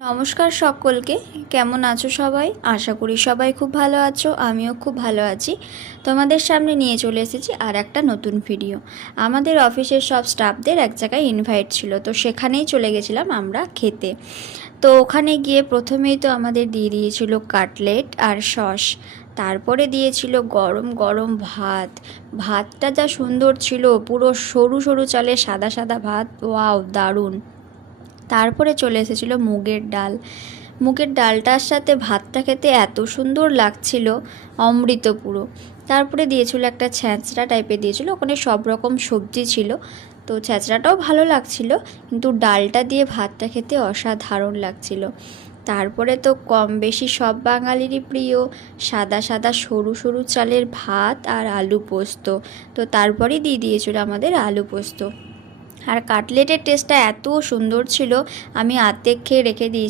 নমস্কার সকলকে। কেমন আছো সবাই? আশা করি সবাই খুব ভালো আছো, আমিও খুব ভালো আছি। তোমাদের সামনে নিয়ে চলে এসেছি আর একটা নতুন ভিডিও। আমাদের অফিসের সব স্টাফদের এক জায়গায় ইনভাইট ছিল, তো সেখানেই চলে গেছিলাম আমরা খেতে। তো ওখানে গিয়ে প্রথমেই তো আমাদের দিয়ে দিয়েছিল কাটলেট আর সস, তারপরে দিয়েছিল গরম গরম ভাত। ভাতটা যা সুন্দর ছিল, পুরো সরু সরু চালের সাদা সাদা ভাত, ওয়াও দারুণ। তারপরে চলে এসেছিলো মুগের ডাল। মুগের ডালটার সাথে ভাতটা খেতে এত সুন্দর লাগছিল, অমৃত পুরো। তারপরে দিয়েছিল একটা ছ্যাঁচড়া টাইপের দিয়েছিল, ওখানে সব রকম সবজি ছিল। তো ছ্যাঁচড়াটাও ভালো লাগছিল, কিন্তু ডালটা দিয়ে ভাতটা খেতে অসাধারণ লাগছিল। তারপরে তো কম বেশি সব বাঙালিরই প্রিয় সাদা সাদা সরু সরু চালের ভাত আর আলু পোস্ত। তো তারপরেই দিয়ে দিয়েছিল আমাদের আলু পোস্ত। আর কাটলেটের টেস্টটা এত সুন্দর ছিল, আমি আর্ধেক খেয়ে রেখে দিয়েছি।